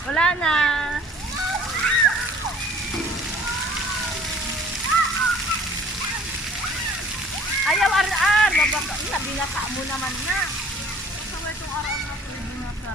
Wala na. Ayaw ar-ar. Binasa mo naman na. Kasama itong ar-ar na binasa.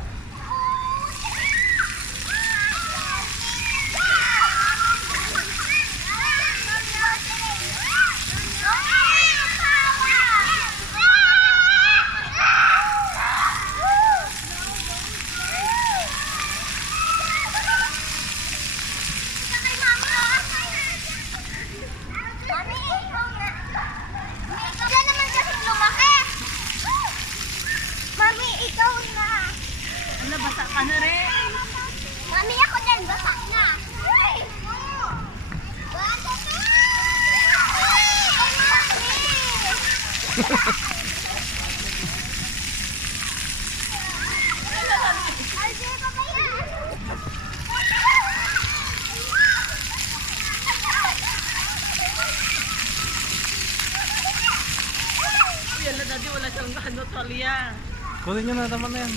Ano, basa ka na rin. Mami, ako din, basa na. Yan na dati, wala siyang ano, tolya. Kunin nyo na, tama na yan.